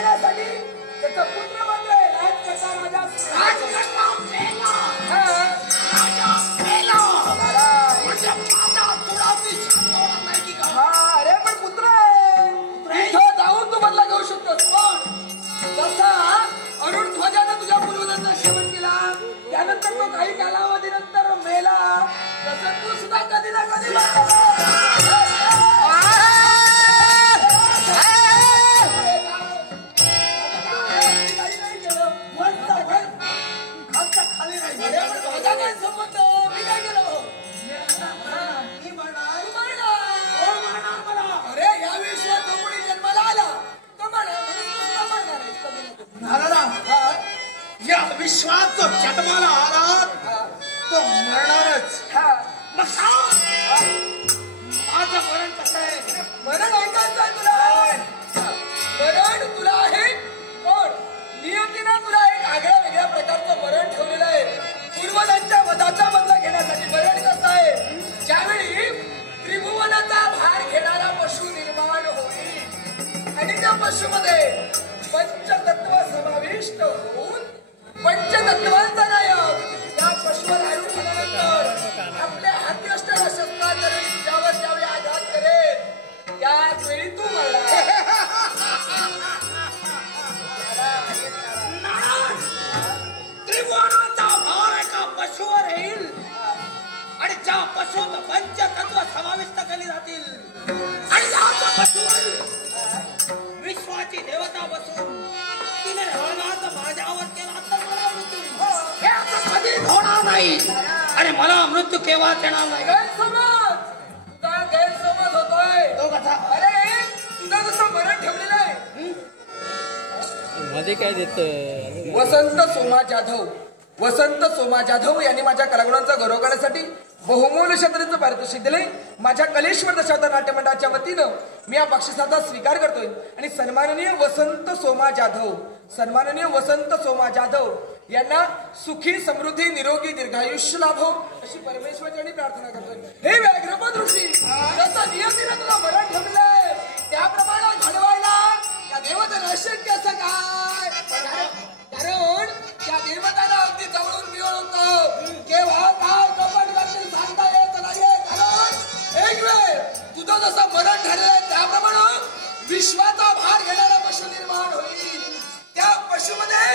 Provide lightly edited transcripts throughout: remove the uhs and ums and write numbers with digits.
मिळवण्यासाठी त्याचा पुत्र बनलाय राजकर्ता राजा अरे पण पुत्र इथं जाऊन तू बदला घेऊ शकतोस पण जसा अरुण ध्वजानं तुझ्या पूर्वजांना सेवन केला त्यानंतर तो काही कालावधीनंतर मेला तसं तू सुद्धा कधी ना कधी विश्वास जो जन्माला आला तो मरणारच. मग माझं मरण कसं आहे? मरण ऐकायचं आहे तुला. मरण तुला आहे पण नियतीनं तुला एक आगळ्या वेगळ्या प्रकारचं मरण ठेवलेलं आहे. पूर्वजांच्या वधाचा बदला घेण्यासाठी मरण कसं आहे? ज्यावेळी त्रिभुवनाचा भार घेणारा पशु निर्माण होईल आणि त्या पशुमध्ये पंचतत्व समाविष्ट होऊन पंचतत्वांचा नायक या पशुवर आरूढ झाल्यानंतर आपल्या हाती असणाऱ्या शस्त्राद्वारे ज्यावर ज्यावेळी आघात करेल त्याच वेळी तू मरला. त्रिभुवनाचा भार एका पशुवर येईल आणि ज्या पशुत पंचतत्व समाविष्ट केली जातील आणि या पशुवर विश्वाची देवता बसून तिने हळगाचा माझ्यावर केला तर मला मृत्यू हे असं कधीच होणार नाही आणि मला मृत्यू केव्हाच येणार नाही. गैरसमज होतोय तो कसा? अरे तुझं जसं मरण ठेवलेलं आहे मध्ये काय देत वसंत सोमा जाधव यांनी माझ्या कलागुणांचा गौरव करण्यासाठी बहुमूल्य क्षत्रेचं पारितोषिक दिले. माझ्या कलेश्वर दशावतार नाट्य मंडळाच्या वतीनं मी या बक्षिसाचा स्वीकार करतोय आणि सन्माननीय वसंत सोमा जाधव यांना सुखी समृद्धी निरोगी दीर्घायुष्य लाभो अशी परमेश्वराची प्रार्थना करतोय. हे व्याघ्रपद ऋषी जसं नियतीनं तुला मरण ठेवलेलं आहे त्याप्रमाणे घडवायला या देवतेला अशक्य असं काय? कारण त्या देवताला अगदी जवळून मिळवतो केव्हा काय कपट करतील सांगता येत नाहीये. कारण एक वेळ तुझं जसं मरण ठरलेलं आहे त्याप्रमाणे विश्वाचा भार घेणारा पशु निर्माण होईल. त्या पशुमध्ये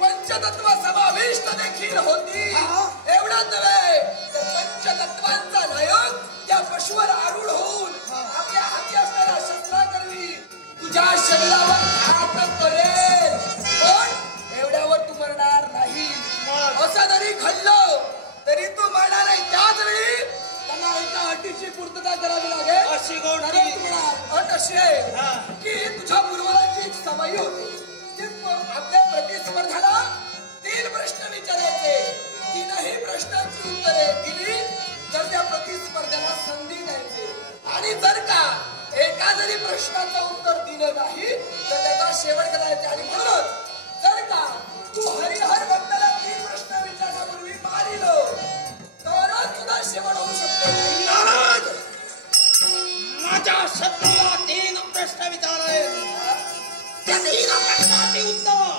पंचतत्व समाविष्ट देखील होती. एवढाच नव्हे तर पंचतत्वांचा नायक त्या पशुवर आरूढ होऊन आपल्या हाती असणाऱ्या शस्त्राकरवी तुझ्या शरीरावर घात करेल. पण एवढ्यावर तू मरणार नाही. असं जरी घडलं तरी तू मरणार नाही. त्याच वेळी त्यांना एका अटीची पूर्तता करावी लागेल. अशी गोष्ट अट अशी आहे की तुझ्या पूर्वजांची एक सवयी होती आपल्या प्रतिस्पर्धाला 3 प्रश्न विचारायचे. 3ही प्रश्नांची उत्तरे दिली तर त्या प्रतिस्पर्ध्याला संधी द्यायची आणि जर का एका जरी प्रश्नाचं उत्तर दिलं नाही तर त्याचा शेवट करायचे. आणि म्हणूनच जर का तू हरिहर भक्ताला 3 प्रश्न विचारण्यापूर्वी मारिलो तरच तुझा शेवट होऊ शकतो. माझ्या शत्रूला 3 प्रश्न विचाराय त्या 3 प्रश्नाची उत्तर